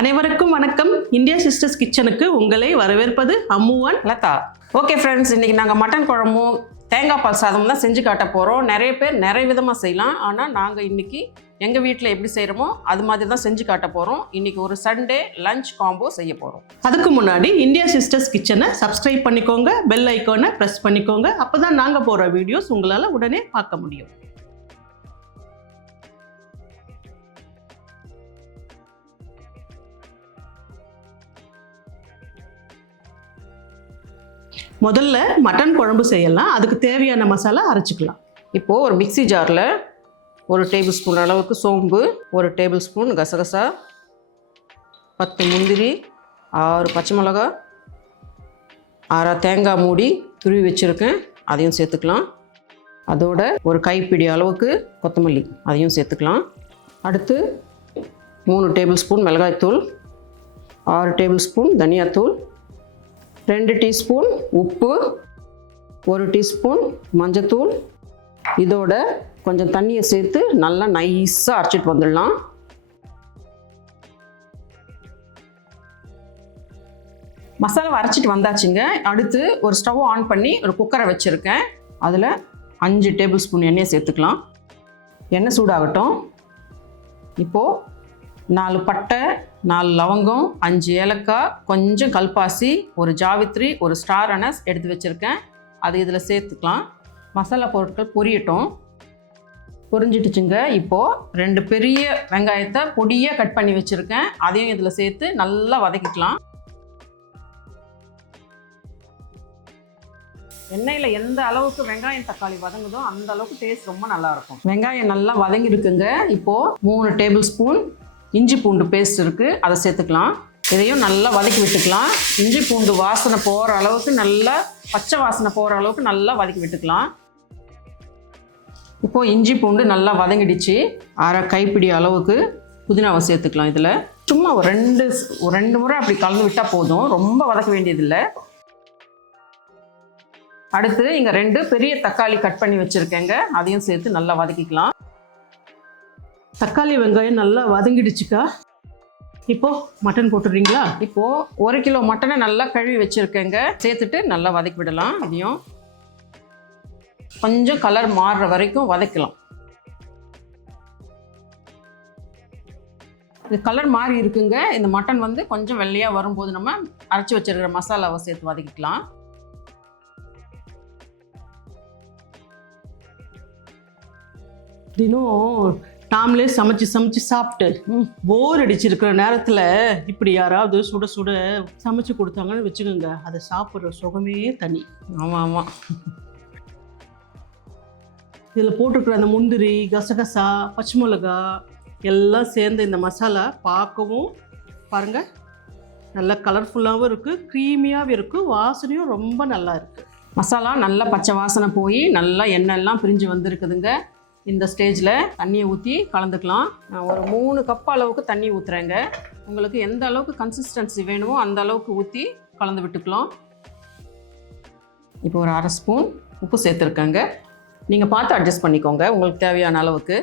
அனைவருக்கும் வணக்கம். India sisters கிச்சனுக்கு உங்களை வரவேற்பது அம்முவன் லதா. ஓகே ஃப்ரெண்ட்ஸ், இன்றைக்கி நாங்கள் மட்டன் குழம்பும் தேங்காய் பால் சாதம் தான் செஞ்சு காட்ட போகிறோம். நிறைய பேர் நிறைய விதமாக செய்யலாம். ஆனால் நாங்கள் இன்றைக்கி எங்கள் வீட்டில் எப்படி செய்கிறோமோ அது மாதிரி தான் செஞ்சு காட்ட போகிறோம். இன்றைக்கி ஒரு சண்டே லஞ்ச் காம்போ செய்ய போகிறோம். அதுக்கு முன்னாடி இந்தியா சிஸ்டர்ஸ் கிச்சனை சப்ஸ்கிரைப் பண்ணிக்கோங்க, பெல் ஐக்கானை ப்ரெஸ் பண்ணிக்கோங்க. அப்போ தான் நாங்கள் போகிற வீடியோஸ் உங்களால் உடனே பார்க்க முடியும். முதல்ல மட்டன் குழம்பு செய்யலாம். அதுக்கு தேவையான மசாலா அரைச்சிக்கலாம். இப்போது ஒரு மிக்ஸி ஜாரில் 1 டேபிள் ஸ்பூன் அளவுக்கு சோம்பு, 1 டேபிள் ஸ்பூன் கசகசா, 10 முந்திரி, 6 பச்சை மிளகா, 6 தேங்காய் மூடி துருவி வச்சுருக்கேன், அதையும் சேர்த்துக்கலாம். அதோட ஒரு கைப்பிடி அளவுக்கு கொத்தமல்லி, அதையும் சேர்த்துக்கலாம். அடுத்து 3 டேபிள் ஸ்பூன் மிளகாய்த்தூள், 6 டேபிள் ஸ்பூன் தனியாத்தூள், 2 டீஸ்பூன் உப்பு, 1 டீஸ்பூன் மஞ்சத்தூள். இதோட கொஞ்சம் தண்ணியை சேர்த்து நல்லா நைஸாக அரைச்சிட்டு வந்துடலாம். மசாலா அரைச்சிட்டு வந்தாச்சுங்க. அடுத்து ஒரு ஸ்டவ் ஆன் பண்ணி ஒரு குக்கரை வச்சுருக்கேன். அதில் 5 டேபிள் ஸ்பூன் எண்ணெயை சேர்த்துக்கலாம். எண்ணெய் சூடாகட்டும். இப்போது 4 பட்டை, 4 லவங்கம், 5 ஏலக்காய், கொஞ்சம் கல்பாசி, ஒரு ஜாவித்ரி, ஒரு ஸ்டார் அனஸ் எடுத்து வச்சுருக்கேன். அது இதில் சேர்த்துக்கலாம். மசாலா பொருட்கள் பொரியட்டும். பொரிஞ்சிட்டுச்சுங்க. இப்போது 2 பெரிய வெங்காயத்தை பொடியாக கட் பண்ணி வச்சுருக்கேன், அதையும் இதில் சேர்த்து நல்லா வதக்கிக்கலாம். எண்ணெயில் எந்த அளவுக்கு வெங்காயம் தக்காளி வதங்குதோ அந்த அளவுக்கு டேஸ்ட் ரொம்ப நல்லாயிருக்கும். வெங்காயம் நல்லா வதங்கிருக்குங்க. இப்போது 3 டேபிள் ஸ்பூன் இஞ்சி பூண்டு பேஸ்ட் இருக்குது, அதை சேர்த்துக்கலாம். இதையும் நல்லா வதக்கி விட்டுக்கலாம். இஞ்சி பூண்டு வாசனை போகிற அளவுக்கு நல்லா, பச்சை வாசனை போகிற அளவுக்கு நல்லா வதக்கி விட்டுக்கலாம். இப்போது இஞ்சி பூண்டு நல்லா வதங்கிடுச்சு. 1/2 கைப்பிடி அளவுக்கு புதினாவை சேர்த்துக்கலாம். இதில் சும்மா ஒரு 2 முறை அப்படி கலந்து விட்டால் போதும், ரொம்ப வதக்க வேண்டியதில்லை. அடுத்து இங்கே 2 பெரிய தக்காளி கட் பண்ணி வச்சுருக்கேங்க, அதையும் சேர்த்து நல்லா வதக்கிக்கலாம். தக்காளி வெங்காயம் நல்லா வதங்கிடுச்சுக்கா. இப்போது மட்டன் போட்டுடுறீங்களா? இப்போது 1 கிலோ மட்டனை நல்லா கழுவி வச்சுருக்கேங்க, சேர்த்துட்டு நல்லா வதக்கி விடலாம். இதையும் கொஞ்சம் கலர் மாறுற வரைக்கும் வதக்கலாம். இது கலர் மாறி இருக்குங்க. இந்த மட்டன் கொஞ்சம் வெள்ளையாக வரும்போது நம்ம அரைச்சி வச்சிருக்கிற மசாலாவை சேர்த்து வதக்கிக்கலாம். தினம் நாமளே சமைச்சு சாப்பிட்டு போர் அடிச்சிருக்கிற நேரத்தில் இப்படி யாராவது சுட சுட சமைச்சு கொடுத்தாங்கன்னு வச்சுக்கோங்க, அதை சாப்பிட்ற சுகமே தனி. ஆமாம் ஆமாம். இதில் போட்டிருக்கிற அந்த முந்திரி, கசகசா, பச்சை மிளகா எல்லாம் சேர்ந்து இந்த மசாலா பார்க்கவும் பாருங்கள் நல்லா கலர்ஃபுல்லாகவும் இருக்குது, க்ரீமியாகவும் இருக்குது, வாசனையும் ரொம்ப நல்லா இருக்குது. மசாலா நல்லா பச்சை வாசனை போய் நல்லா எண்ணெய்லாம் பிரிஞ்சு வந்துருக்குதுங்க. இந்த ஸ்டேஜில் தண்ணியை ஊற்றி கலந்துக்கலாம். நான் ஒரு 3 கப் அளவுக்கு தண்ணி ஊற்றுறேங்க. உங்களுக்கு எந்த அளவுக்கு கன்சிஸ்டன்சி வேணுமோ அந்த அளவுக்கு ஊற்றி கலந்து விட்டுக்கலாம். இப்போ ஒரு 1/2 ஸ்பூன் உப்பு சேர்த்துருக்கேங்க. நீங்கள் பார்த்து அட்ஜஸ்ட் பண்ணிக்கோங்க உங்களுக்கு தேவையான அளவுக்கு.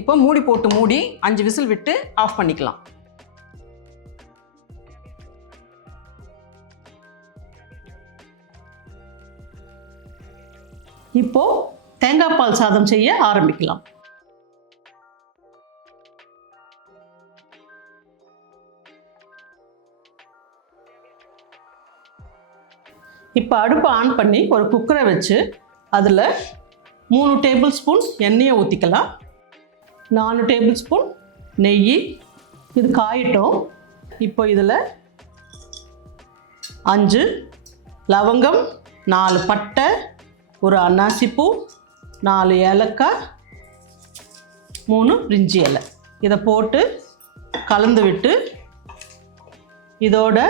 இப்போ மூடி போட்டு மூடி 5 விசில் விட்டு ஆஃப் பண்ணிக்கலாம். இப்போது தேங்காய் பால் சாதம் செய்ய ஆரம்பிக்கலாம். இப்போ அடுப்பை ஆன் பண்ணி ஒரு குக்கரை வச்சு அதில் 3 டேபிள் ஸ்பூன் எண்ணெயை ஊற்றிக்கலாம். 4 டேபிள் ஸ்பூன் நெய். இது காயட்டும். இப்போ இதில் 5 லவங்கம், 4 பட்டை, ஒரு அன்னாசிப்பூ, 4 ஏலக்காய், 3 பிரிஞ்சி இலை இதை போட்டு கலந்து விட்டு இதோட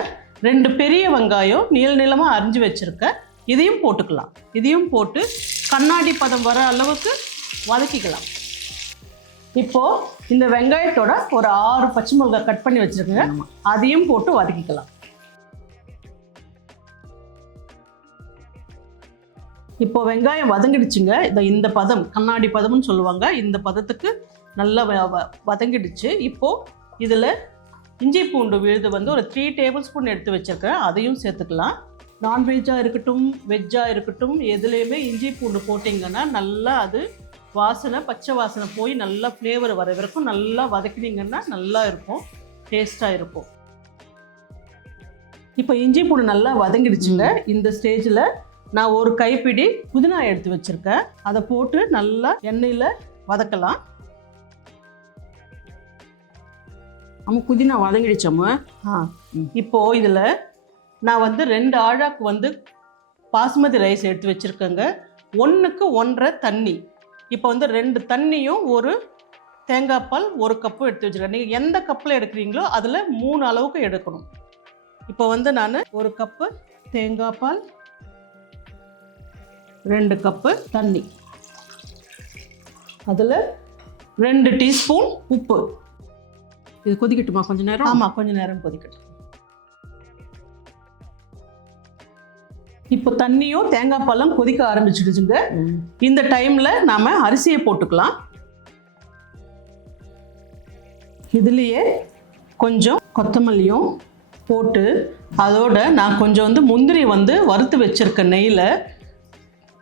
2 பெரிய வெங்காயம் நீளமாக அரிஞ்சு வச்சுருக்கேன், இதையும் போட்டுக்கலாம். இதையும் போட்டு கண்ணாடி பதம் வர அளவுக்கு வதக்கிக்கலாம். இப்போது இந்த வெங்காயத்தோட ஒரு 6 பச்சை மிளகாய் கட் பண்ணி வச்சுருக்கேங்க, அதையும் போட்டு வதக்கிக்கலாம். இப்போ வெங்காயம் வதங்கிடுச்சுங்க. இந்த பதம் கண்ணாடி பதம்னு சொல்லுவாங்க. இந்த பதத்துக்கு நல்லா வதங்கிடுச்சு. இப்போது இதில் இஞ்சி பூண்டு விழுது வந்து ஒரு 3 டேபிள் ஸ்பூன் எடுத்து வச்சுருக்கேன், அதையும் சேர்த்துக்கலாம். நான்வெஜ்ஜாக இருக்கட்டும் வெஜ்ஜாக இருக்கட்டும் எதுலேயுமே இஞ்சி பூண்டு போட்டிங்கன்னா நல்லா அது வாசனை, பச்சை வாசனை போய் நல்லா ஃப்ளேவர் வர வரைக்கும் நல்லா வதக்கினீங்கன்னா நல்லா இருக்கும், டேஸ்ட்டாக இருக்கும். இப்போ இஞ்சி பூண்டு நல்லா வதங்கிடுச்சுங்க. இந்த ஸ்டேஜில் நான் ஒரு கைப்பிடி புதினா எடுத்து வச்சுருக்கேன், அதை போட்டு நல்லா எண்ணெயில் வதக்கலாம். நம்ம புதினா வதங்கிடுச்சோம்மா. இப்போது இதில் நான் வந்து 2 ஆழாக்கு வந்து பாஸ்மதி ரைஸ் எடுத்து வச்சுருக்கேங்க. 1க்கு 1.5 தண்ணி. இப்போ வந்து 2 தண்ணியும் ஒரு தேங்காய் பால் 1 கப்பு எடுத்து வச்சுருக்கேன். நீங்கள் எந்த கப்பில் எடுக்கிறீங்களோ அதில் 3 அளவுக்கு எடுக்கணும். இப்போ வந்து நான் 1 கப்பு தேங்காய் பால், 2 கப்பு தண்ணி, அதில் 2 டீஸ்பூன் உப்பு. இது கொதிக்கட்டுமா கொஞ்ச நேரம்? ஆமாம், கொஞ்சம் நேரம் கொதிக்கட்டும். இப்போ தண்ணியும் தேங்காய் பாலும் கொதிக்க ஆரம்பிச்சிடுச்சுங்க. இந்த டைமில் நாம் அரிசியை போட்டுக்கலாம். இதுலேயே கொஞ்சம் கொத்தமல்லியும் போட்டு அதோட நான் கொஞ்சம் வந்து முந்திரி வந்து வறுத்து வச்சுருக்க நெய்யில்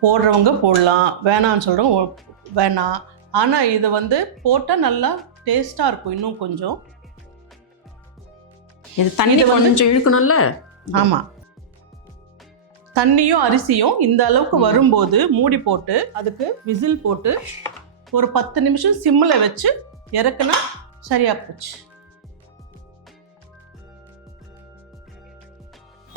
போடுறவங்க போடலாம், வேணான்னு சொல்கிறவங்க வேணாம். ஆனால் இது வந்து போட்டால் நல்லா டேஸ்ட்டாக இருக்கும் இன்னும் கொஞ்சம். இது தண்ணி கொஞ்சம் இழுக்கணும்ல? ஆமாம், தண்ணியும் அரிசியும் இந்த அளவுக்கு வரும்போது மூடி போட்டு அதுக்கு விசில் போட்டு ஒரு 10 நிமிஷம் சிம்மில் வச்சு இறக்குனா சரியாக போச்சு.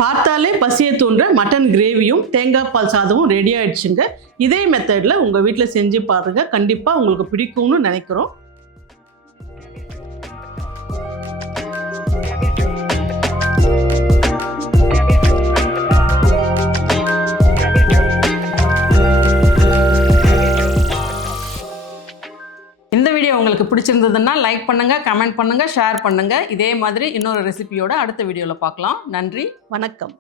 பார்த்தாலே பசியை தூண்டுற மட்டன் கிரேவியும் தேங்காய் பால் சாதமும் ரெடி ஆயிடுச்சுங்க. இதே மெத்தடில் உங்கள் வீட்டில் செஞ்சு பாருங்கள், கண்டிப்பாக உங்களுக்கு பிடிக்கும்னு நினைக்கிறோம். இந்த வீடியோ உங்களுக்கு பிடிச்சிருந்ததுன்னா லைக் பண்ணுங்கள், கமெண்ட் பண்ணுங்கள், ஷேர் பண்ணுங்கள். இதே மாதிரி இன்னொரு ரெசிபியோட அடுத்த வீடியோவில் பார்க்கலாம். நன்றி, வணக்கம்.